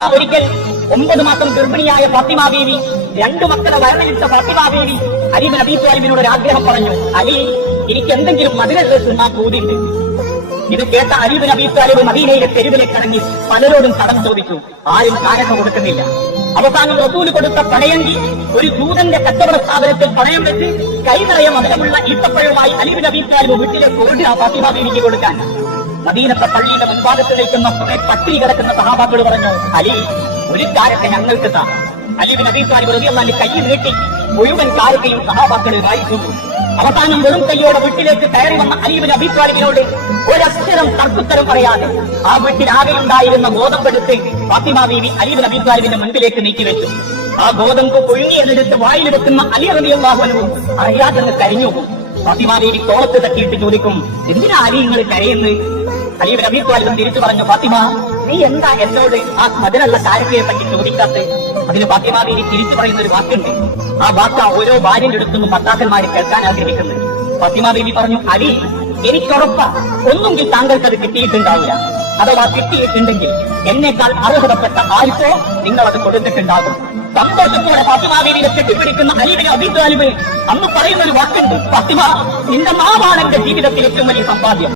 ഒരിക്കൽ 9 മാസം ഗർഭിണിയായ ഫാത്തിമ ബീവി 2 മക്കളെ വയറിലിട്ട ഫാത്തിമ ബീവി അലി ഇബ്നു അബീ ത്വാലിബിനോട് ഒരു ആഗ്രഹം പറഞ്ഞു. അലി, എനിക്ക് എന്തെങ്കിലും മധുരങ്ങൾ തിന്നാൻ കൂടിയുണ്ട്. ഇത് കേട്ട അലി ഇബ്നു അബീ ത്വാലിബ് മദീനയിലെ തെരുവിലേക്ക് ഇറങ്ങി പലരോടും കടം ചോദിച്ചു. ആരും കാരക്ക കൊടുക്കുന്നില്ല. അവസാനം റസൂല് കൊടുത്ത പണയങ്കി ഒരു ജൂതന്റെ കച്ചവട സ്ഥാപനത്തിൽ പണയം വെച്ച് കൈനിറയെ മധുരമുള്ള ഈത്തപ്പഴവുമായി അലി ഇബ്നു അബീ ത്വാലിബ് വീട്ടിലേക്ക് ഓടി ആ ഫാത്തിമ ബീവിക്ക് കൊടുക്കാൻ മദീനത്തെ പള്ളിയുടെ മുൻഭാഗത്ത് നിൽക്കുന്ന പട്ടിണി കിടക്കുന്ന സഹാബാക്കൾ പറഞ്ഞു, അലി, ഒരു കാരക്ക ഞങ്ങൾക്ക് താ. അലി ഇബ്നു അബീ ത്വാലിബ് റളിയല്ലാഹു കൈ നീട്ടി മുഴുവൻ കാരക്കയും സഹാബാക്കൾ വായിക്കുന്നു. അവസാനം വെറും കൈയോടെ വീട്ടിലേക്ക് കയറി വന്ന അലി ഇബ്നു അബീ ത്വാലിബിനോട് ഒരക്ഷരം തർക്കുത്തരം പറയാതെ ആ വീട്ടിൽ ആകെയുണ്ടായിരുന്ന ഗോതമ്പെടുത്ത് ഫാത്തിമ ബീവി അലി ഇബ്നു അബീ ത്വാലിബിന്റെ മുൻപിലേക്ക് നീക്കിവെച്ചു. ആ ഗോതമ്പ് പുഴുങ്ങിയതെടുത്ത് വായിൽ വെക്കുന്ന അലി റളിയല്ലാഹു അൻഹു അറിയാതെ കരിഞ്ഞു പോകും. ഫാത്തിമ ബീവി തോളത്ത് തട്ടിയിട്ട് ചോദിക്കും, എന്തിനാ അലി നിങ്ങൾ കരയുന്നത്? അലി ഇബ്നു അബീ ത്വാലിബ് തിരിച്ചു പറഞ്ഞു, ഫാത്തിമ, നീ എന്താ എന്നോട് ആ മധുരമുള്ള കാരക്കയെ പറ്റി ചോദിക്കാത്തത്? അതിന് ഫാത്തിമ ബീവി തിരിച്ചു പറയുന്ന ഒരു വാക്കുണ്ട്. ആ വാക്ക് ഓരോ ഭാര്യന്റെ അടുത്തുനിന്നും ഭർത്താക്കന്മാർ കേൾക്കാൻ ആഗ്രഹിക്കുന്നത്. ഫാത്തിമ ബീവി പറഞ്ഞു, അലി, എനിക്കുറപ്പാ ഒന്നുകിൽ താങ്കൾക്ക് അത് കിട്ടിയിട്ടുണ്ടാവില്ല, അഥവാ കിട്ടിയിട്ടുണ്ടെങ്കിൽ എന്നേക്കാൾ അർഹതപ്പെട്ട ആർക്കോ നിങ്ങൾ അത് കൊടുത്തിട്ടുണ്ടാകും. സന്തോഷത്തോടെ ഫാത്തിമ ബീവിയെ കെട്ടിപ്പിടിക്കുന്ന അലി ഇബ്നു അബീ ത്വാലിബ് അന്ന് പറയുന്ന ഒരു വാക്കുണ്ട്, ഫാത്തിമ, നിന്റെ നാവാണ് എന്റെ ജീവിതത്തിൽ ഏറ്റവും വലിയ സമ്പാദ്യം.